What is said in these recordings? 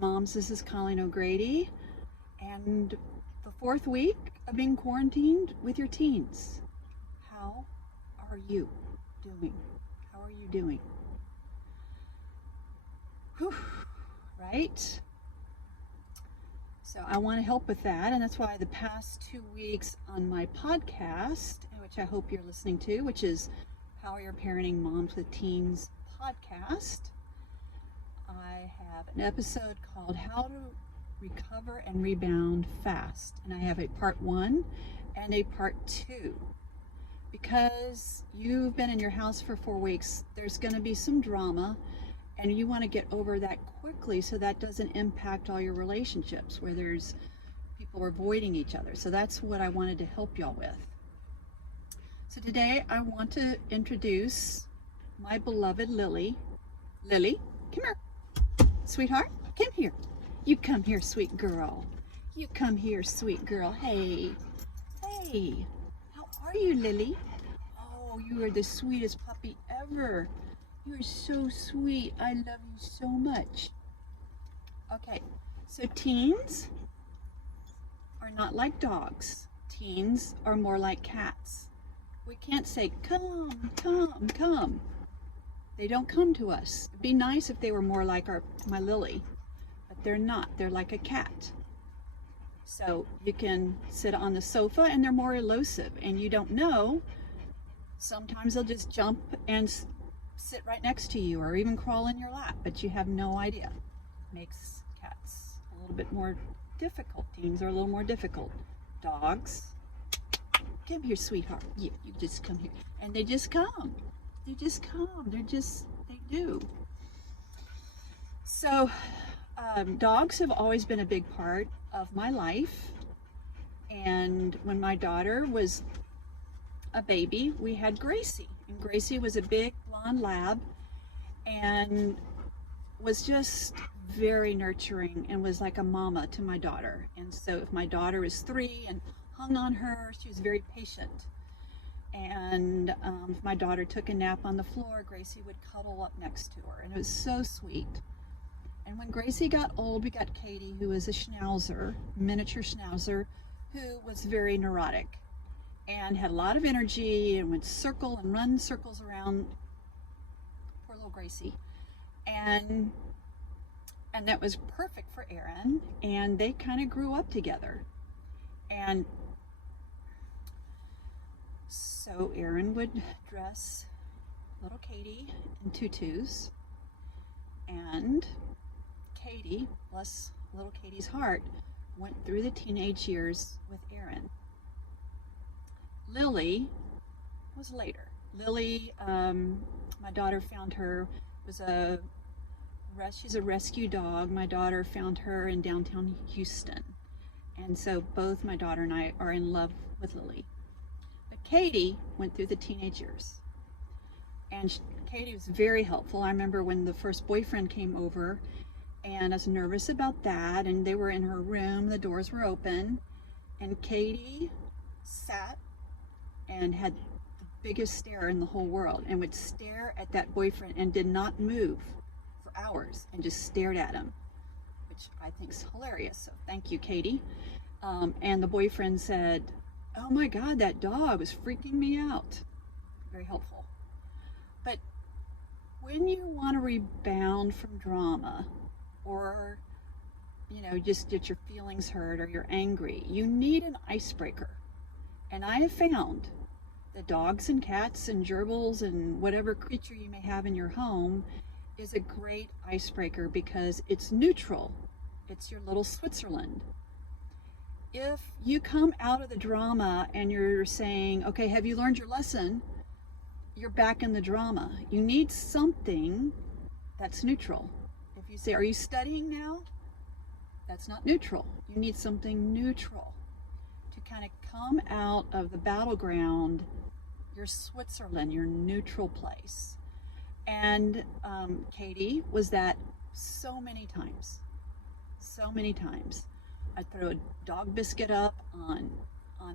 moms, this is Colleen O'Grady, and the fourth week of being quarantined with your teens. How are you doing? How are you doing? Whew, right? So I want to help with that, and that's why the past 2 weeks on my podcast, which I hope you're listening to, which is How Are Your Parenting Moms with Teens podcast, I have an episode called How to Recover and Rebound Fast. And I have a part 1 and a part 2. Because you've been in your house for 4 weeks, there's going to be some drama, and you want to get over that quickly so that doesn't impact all your relationships where there's people avoiding each other. So that's what I wanted to help y'all with. So today I want to introduce my beloved Lily. Lily, come here. Sweetheart, come here. You come here, sweet girl. You come here, sweet girl. Hey. Hey. How are you, Lily? Oh, you are the sweetest puppy ever. You are so sweet. I love you so much. Okay, so teens are not like dogs. Teens are more like cats. We can't say, come, come, come. They don't come to us. It'd be nice if they were more like my Lily, but they're not. They're like a cat. So you can sit on the sofa and they're more elusive, and you don't know. Sometimes they'll just jump and sit right next to you or even crawl in your lap, but you have no idea. Makes cats a little bit more difficult. Teens are a little more difficult. Dogs, come here, sweetheart. You just come here. And they just come. They just come. They do. So, dogs have always been a big part of my life. And when my daughter was a baby, we had Gracie. And Gracie was a big blonde lab and was just very nurturing and was like a mama to my daughter. And so if my daughter was 3 and hung on her, she was very patient. And if my daughter took a nap on the floor, Gracie would cuddle up next to her, and it was so sweet. And when Gracie got old, we got Katie, who was a schnauzer, miniature schnauzer, who was very neurotic and had a lot of energy and would circle and run circles around poor little Gracie. And that was perfect for Aaron, and they kind of grew up together. And so Aaron would dress little Katie in tutus, and Katie, bless little Katie's heart, went through the teenage years with Aaron. Lily was later. Lily, my daughter found her, she's a rescue dog. My daughter found her in downtown Houston. And so both my daughter and I are in love with Lily. But Katie went through the teenage years. And Katie was very helpful. I remember when the first boyfriend came over, and I was nervous about that, and they were in her room, the doors were open, and Katie sat and had the biggest stare in the whole world and would stare at that boyfriend and did not move for hours and just stared at him, which I think is hilarious. So thank you, Katie. And the boyfriend said, oh my God, that dog was freaking me out. Very helpful. But when you want to rebound from drama, or just get your feelings hurt, or you're angry, you need an icebreaker. And I have found that dogs and cats and gerbils and whatever creature you may have in your home is a great icebreaker because it's neutral. It's your little Switzerland. If you come out of the drama and you're saying, okay, have you learned your lesson? You're back in the drama. You need something that's neutral. If you say, are you studying now? That's not neutral. You need something neutral to kind of come out of the battleground, your Switzerland, your neutral place. And Katie was that so many times. So many times. I'd throw a dog biscuit up on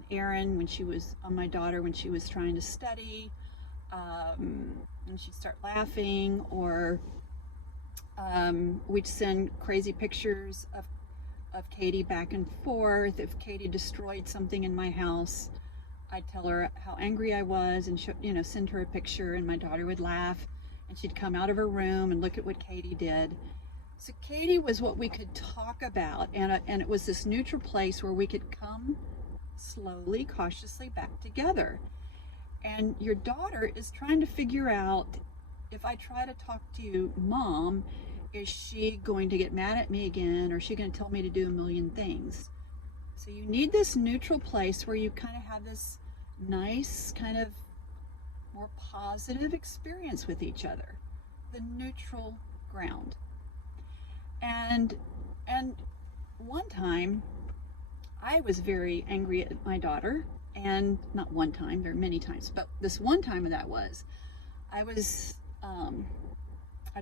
Erin when she was, on my daughter when she was trying to study, and she'd start laughing, or We'd send crazy pictures of Katie back and forth. If Katie destroyed something in my house, I'd tell her how angry I was and send her a picture, and my daughter would laugh, and she'd come out of her room and look at what Katie did. So Katie was what we could talk about, and it was this neutral place where we could come slowly, cautiously back together. And your daughter is trying to figure out, if I try to talk to you, Mom, is she going to get mad at me again, or is she going to tell me to do a million things? So you need this neutral place where you kind of have this nice, kind of more positive experience with each other, the neutral ground. And one time I was very angry at my daughter, and not one time, there are many times, but this one time that was, I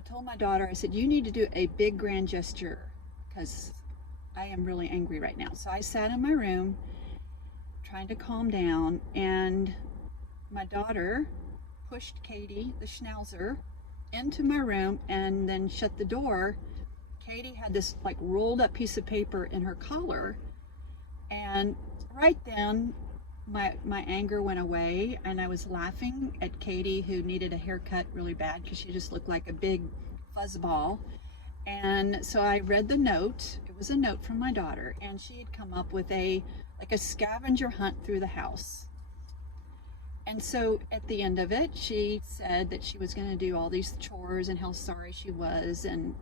told my daughter, I said, you need to do a big grand gesture because I am really angry right now. So I sat in my room trying to calm down, and my daughter pushed Katie, the schnauzer, into my room and then shut the door. Katie had this like rolled up piece of paper in her collar, and right then my anger went away, and I was laughing at Katie, who needed a haircut really bad because she just looked like a big fuzzball. And so I read the note. It was a note from my daughter, and she had come up with a scavenger hunt through the house. And so at the end of it, she said that she was going to do all these chores and how sorry she was, and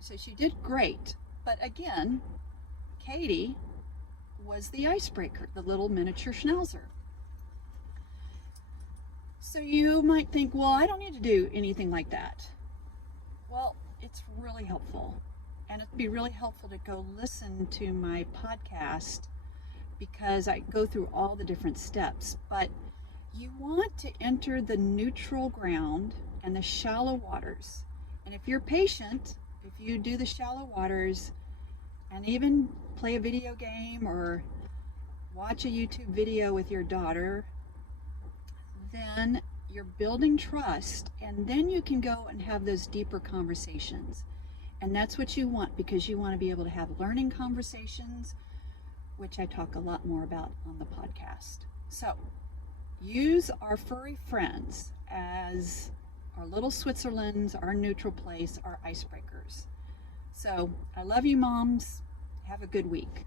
so she did great. But again, Katie was the icebreaker, the little miniature schnauzer. So you might think, well, I don't need to do anything like that. Well, it's really helpful. And it'd be really helpful to go listen to my podcast, because I go through all the different steps. But you want to enter the neutral ground and the shallow waters. And if you're patient, if you do the shallow waters and even play a video game or watch a YouTube video with your daughter, then you're building trust, and then you can go and have those deeper conversations. And that's what you want, because you want to be able to have learning conversations, which I talk a lot more about on the podcast. So use our furry friends as our little Switzerlands, our neutral place, our icebreakers. So I love you, moms. Have a good week.